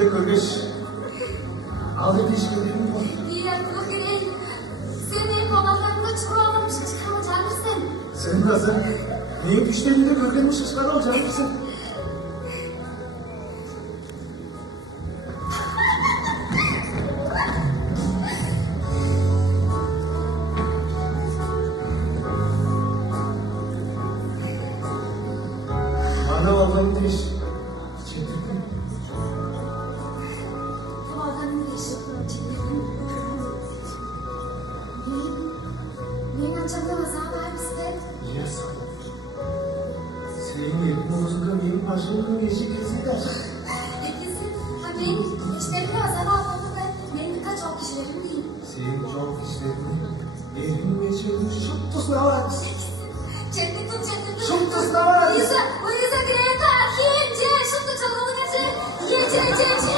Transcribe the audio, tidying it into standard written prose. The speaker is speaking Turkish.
de görüş. Ağrı dişlerim var. İyi akıllı değil. Senin konaklarında çukuralamış çıkaracak mısın? Senin kızın niye dişlerinde gölgenin şişkanı olacak mısın? Bana olan diş. Çetirdim. Bu adamın yaşadığını çiğnedim. Neyin açıldığı azal var bizde? Yes. Senin yerin bozukluğun yerin başlığının yeşil kesinler. İkisi, benim işlerimde azal aldığında benim birkaç çok kişilerim değil. Senin çok işlerini yerin geçirdiğin çok tuzla var. Çektim. Çok tuzla var. Uyuza greta, hince, şutlu çalını gece. Gece.